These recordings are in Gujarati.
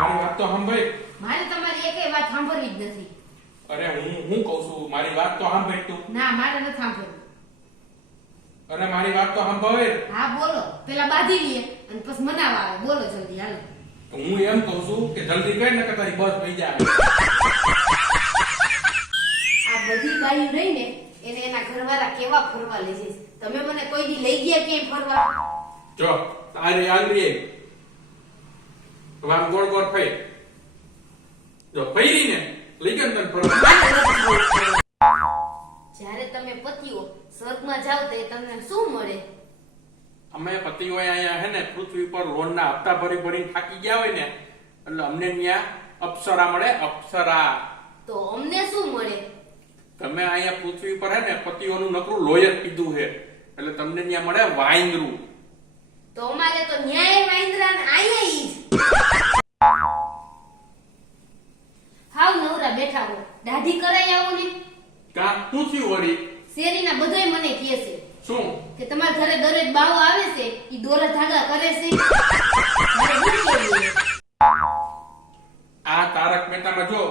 મારી વાત તો સાંભળ. મારે તમારી એકેય વાત સાંભળવી જ નથી. અરે હું હું કહું છું મારી વાત તો સાંભળ તું. ના મારે નથી સાંભળવું. અરે મારી વાત તો સાંભળ. હા બોલો. પેલા બાંધી લઈએ અને પછી મનાવા આવે. બોલો જલ્દી હાલો. હું એમ કહું છું કે જલ્દી કર ને કે તારી બસ થઈ જાય. આ બધી બાયું રહીને એને એના ઘરવાળા કેવા ફરવા લઈ જઈશ તમે મને કોઈ દી લઈ ગયા ક્યાંય ફરવા? જો તારી આંગળી વામ ગોળ ગોળ ફઈ. જો ફઈને ને લઈ ગયો ને તને ફરવા જ્યારે તમે પતિઓ સ્વર્ગમાં જાવ તો તમને શું મળે? અમે પતિઓ અહીંયા હે ને પૃથ્વી પર લોનના હપ્તા ભરી ભરીને થાકી ગયા હોય ને એટલે અમને ત્યાં અપ્સરા મળે અપ્સરા. તો અમને શું મળે? તમે અહીંયા પૃથ્વી પર હે ને પતિઓનું નકરું લોયર પીધું છે. એટલે તમને ત્યાં મળે વાંદરું તો અમારે તો ન્યાય વાંદરા ને આયા બેઠા હો દાઢી કરાઈ આવો ને. કા શું થયું વળી? શેરીના બધાય મને કહે છે શું? કે તમારા ઘરે દરેક બાવ આવે છે ઈ દોરા ધાગા કરે છે? આ તારક મહેતામાં જો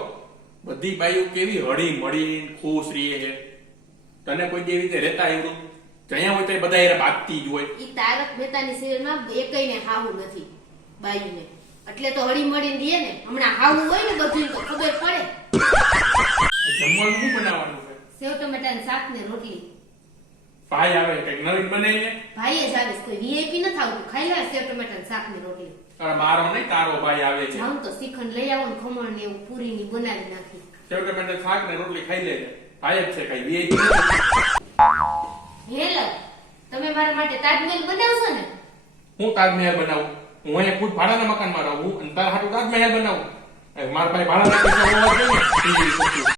બધી બાઈઓ કેવી હળી મળી ખુશ રહે છે. તને કોઈ જેવી રીતે રહેતા આવ્યું જયા હોય તો બધા એને ભાગતી જ હોય. ઈ તારક મહેતાની સિરિયલમાં એકયને હાવું નથી બાયુને એટલે તો હળી મળી દે ને હમણાં હાવું હોય ને બધું તો ખબર પડે. જમવાનું શું બનાવવાનું છે? સેવ ટમેટાનું શાક ને રોટલી. ભાઈ આવે કંઈક નવીન બનાવીને? ભાઈ જ આવે કોઈ વીઆઈપી નથી આવતું. ખાઈ લે સેવ ટમેટાનું શાક ને રોટલી. અરે મારો નહીં તારો ભાઈ આવે છે. જાઉં તો શ્રીખંડ લઈ આવો ને ખમણ ને એવું પૂરી ની બનાવી નાખી. સેવ મને શાક ને રોટલી ખાઈ લે ભાઈ જ છે કઈ વીઆઈપી હેલો તમે મારા માટે તાજમહેલ બનાવશો ને? હું તાજમહેલ બનાવું? હું અહીંયા ખુદ ભાડાના મકાનમાં રહું અને તારા હાટુ તાજમહેલ બનાવું મારા ભાડાના પૈસા હોવા જોઈએ ને.